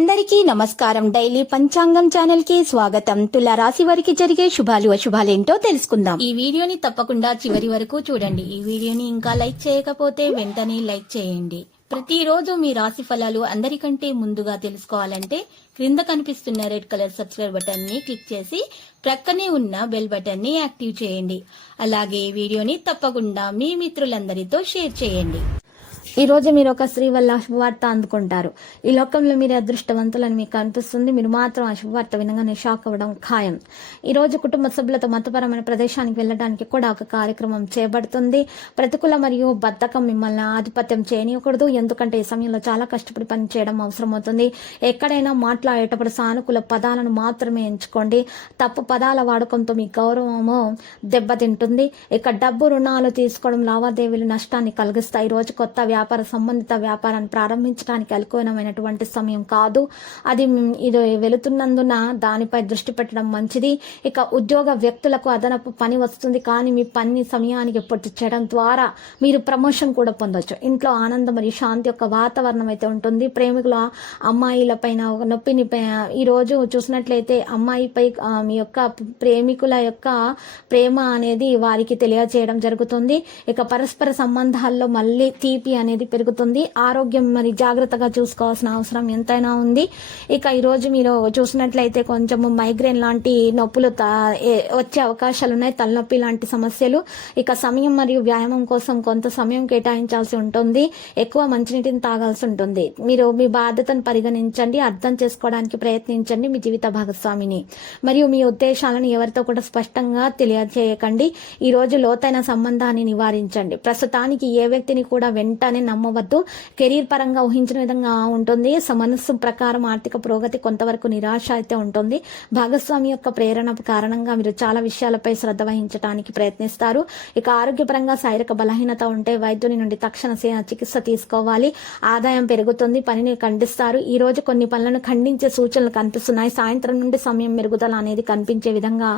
అందరికీ నమస్కారం. డైలీ పంచాంగం ఛానల్ కి స్వాగతం. తుల రాశి వారికి జరిగే శుభాలు అశుభాలేంటో తెలుసుకుందాం. ఈ వీడియోని తప్పకుండా చివరి వరకు చూడండి. ఈ వీడియోని ఇంకా లైక్ చేయకపోతే వెంటనే లైక్ చేయండి. ప్రతిరోజు మీ రాశి ఫలాలు అందరికంటే ముందుగా తెలుసుకోవాలంటే క్రింద కనిపిస్తున్న రెడ్ కలర్ సబ్స్క్రైబ్ బటన్ ని క్లిక్ చేసి ప్రక్కనే ఉన్న బెల్ బటన్ ని యాక్టివ్ చేయండి. అలాగే ఈ వీడియోని తప్పకుండా మీ మిత్రులందరితో షేర్ చేయండి. ఈ రోజు మీరు ఒక స్త్రీ వల్ల శుభవార్త అందుకుంటారు. ఈ లోకంలో మీరు అదృష్టవంతులని మీకు అనిపిస్తుంది. మీరు మాత్రం ఆ శుభవార్త వినగానే షాక్ అవ్వడం ఖాయం. ఈ రోజు కుటుంబ సభ్యులతో మతపరమైన ప్రదేశానికి వెళ్ళడానికి కూడా ఒక కార్యక్రమం చేయబడుతుంది. ప్రతికూల మరియు బద్ధకం మిమ్మల్ని ఆధిపత్యం చేయనియకూడదు. ఎందుకంటే ఈ సమయంలో చాలా కష్టపడి పని చేయడం అవసరం అవుతుంది. ఎక్కడైనా మాట్లాడేటప్పుడు సానుకూల పదాలను మాత్రమే ఎంచుకోండి. తప్పు పదాల వాడకంతో మీ గౌరవము దెబ్బతింటుంది. ఇక డబ్బు రుణాలు తీసుకోవడం లావాదేవీలు నష్టాన్ని కలిగిస్తాయి. ఈ రోజు కొత్త సంబంధిత వ్యాపారాన్ని ప్రారంభించడానికి అనుకూలమైనటువంటి సమయం కాదు. ఇది వెళుతున్నందున దానిపై దృష్టి పెట్టడం మంచిది. ఇక ఉద్యోగ వ్యక్తులకు అదనపు పని వస్తుంది, కానీ మీ పని సమయానికి పూర్తి చేయడం ద్వారా మీరు ప్రమోషన్ కూడా పొందొచ్చు. ఇంట్లో ఆనందం మరియు శాంతి యొక్క వాతావరణం అయితే ఉంటుంది. ప్రేమికుల అమ్మాయిల పైన నొప్పిని ఈ రోజు చూసినట్లయితే అమ్మాయిపై మీ యొక్క ప్రేమికుల యొక్క ప్రేమ అనేది వారికి తెలియజేయడం జరుగుతుంది. ఇక పరస్పర సంబంధాల్లో మళ్ళీ తీపి అనేది పెరుగుతుంది. ఆరోగ్యం మరి జాగ్రత్తగా చూసుకోవాల్సిన అవసరం ఎంతైనా ఉంది. ఇక ఈ రోజు మీరు చూసినట్లయితే కొంచెం మైగ్రేన్ లాంటి నొప్పులు వచ్చే అవకాశాలు ఉన్నాయి. తలనొప్పి లాంటి సమస్యలు. ఇక సమయం మరియు వ్యాయామం కోసం కొంత సమయం కేటాయించాల్సి ఉంటుంది. ఎక్కువ మంచినీటిని తాగాల్సి ఉంటుంది. మీరు మీ బాధ్యతను పరిగణించండి, అర్థం చేసుకోవడానికి ప్రయత్నించండి మీ జీవిత భాగస్వామిని. మరియు మీ ఉద్దేశాలను ఎవరితో కూడా స్పష్టంగా తెలియజేయకండి. ఈ రోజు లోతైన సంబంధాన్ని నివారించండి. ప్రస్తుతానికి ఏ వ్యక్తిని కూడా వెంటనే నమ్మవద్దు. కెరీర్ పరంగా ఊహించిన విధంగా ఉంటుంది. మనస్సు ప్రకారం ఆర్థిక పురోగతి కొంతవరకు నిరాశ అయితే ఉంటుంది. భాగస్వామి యొక్క ప్రేరణ కారణంగా మీరు చాలా విషయాలపై శ్రద్ధ వహించడానికి ప్రయత్నిస్తారు. ఇక ఆరోగ్యపరంగా శారీరక బలహీనత ఉంటే వైద్యుని నుండి తక్షణ చికిత్స తీసుకోవాలి. ఆదాయం పెరుగుతుంది. పనిని ఖండిస్తారు. ఈ రోజు కొన్ని పనులను ఖండించే సూచనలు కనిపిస్తున్నాయి. సాయంత్రం నుండి సమయం మెరుగుదల అనేది కనిపించే విధంగా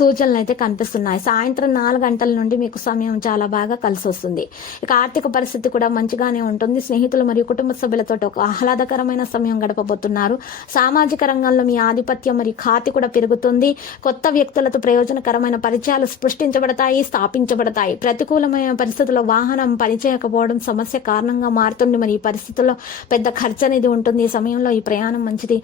సూచనలు అయితే కనిపిస్తున్నాయి. సాయంత్రం 4 గంటల నుండి మీకు సమయం చాలా బాగా కలిసి వస్తుంది. ఇక ఆర్థిక పరిస్థితి కూడా మంచిగానే ఉంటుంది. స్నేహితులు మరియు కుటుంబ సభ్యులతో ఒక ఆహ్లాదకరమైన సమయం గడపబోతున్నారు. సామాజిక రంగంలో మీ ఆధిపత్యం మరియు ఖ్యాతి కూడా పెరుగుతుంది. కొత్త వ్యక్తులతో ప్రయోజనకరమైన పరిచయాలు సృష్టించబడతాయి, స్థాపించబడతాయి. ప్రతికూలమైన పరిస్థితుల్లో వాహనం పనిచేయకపోవడం సమస్య కారణంగా మారుతుంది. మరి ఈ పరిస్థితుల్లో పెద్ద ఖర్చు అనేది ఉంటుంది. ఈ సమయంలో ఈ ప్రయాణం మంచిది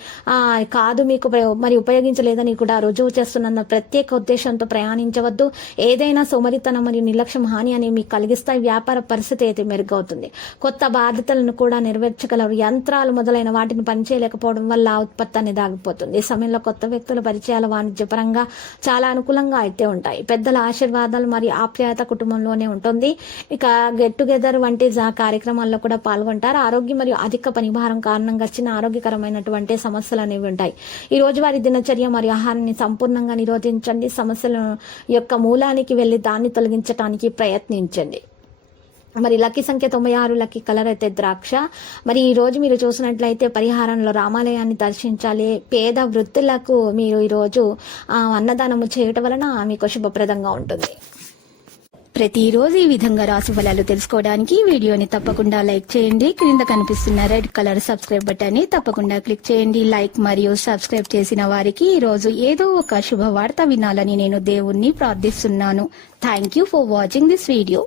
కాదు, మీకు మరి ఉపయోగించలేదని కూడా రుజువు చేస్తున్న ప్రత్యేక ఉద్దేశంతో ప్రయాణించవద్దు. ఏదైనా సోమరితనం మరియు నిర్లక్ష్యం హాని అని మీకు కలిగిస్తాయి. వ్యాపార పరిస్థితి అయితే మెరుగవుతుంది. కొత్త బాధ్యతలను కూడా నెరవేర్చగలరు. యంత్రాలు మొదలైన వాటిని పనిచేయలేకపోవడం వల్ల ఉత్పత్తి అనేది ఆగిపోతుంది. ఈ సమయంలో కొత్త వ్యక్తుల పరిచయాలు వాణిజ్యపరంగా చాలా అనుకూలంగా అయితే ఉంటాయి. పెద్దల ఆశీర్వాదాలు మరియు ఆప్యాయత కుటుంబంలోనే ఉంటుంది. ఇక గెట్ టుగెదర్ వంటి కార్యక్రమాల్లో కూడా పాల్గొంటారు. ఆరోగ్యం మరియు అధిక పనిభారం కారణంగా చిన్న ఆరోగ్యకరమైనటువంటి సమస్యలు అనేవి ఉంటాయి. ఈ రోజు వారి దినచర్య మరియు ఆహారాన్ని సంపూర్ణంగా నిరోధించండి. సమస్యల యొక్క మూలానికి వెళ్లి దాన్ని తొలగించడానికి ప్రయత్నించండి. మరి లక్కీ సంఖ్య 96, లక్కీ కలర్ అయితే ద్రాక్ష. మరి ఈ రోజు మీరు చూసినట్లయితే పరిహారంలో రామాలయాన్ని దర్శించాలి. పేద వృత్తులకు మీరు ఈరోజు అన్నదానము చేయటం వలన మీకు శుభప్రదంగా ఉంటుంది. ప్రతిరోజు ఈ విధంగా రాశి ఫలాలు తెలుసుకోవడానికి వీడియోని తప్పకుండా లైక్ చేయండి. క్రింద కనిపిస్తున్న రెడ్ కలర్ సబ్స్క్రైబ్ బటన్ ని తప్పకుండా క్లిక్ చేయండి. లైక్ మరియు సబ్స్క్రైబ్ చేసిన వారికి ఈ రోజు ఏదో ఒక శుభవార్త వినాలని నేను దేవుణ్ణి ప్రార్థిస్తున్నాను. Thank you for watching this video.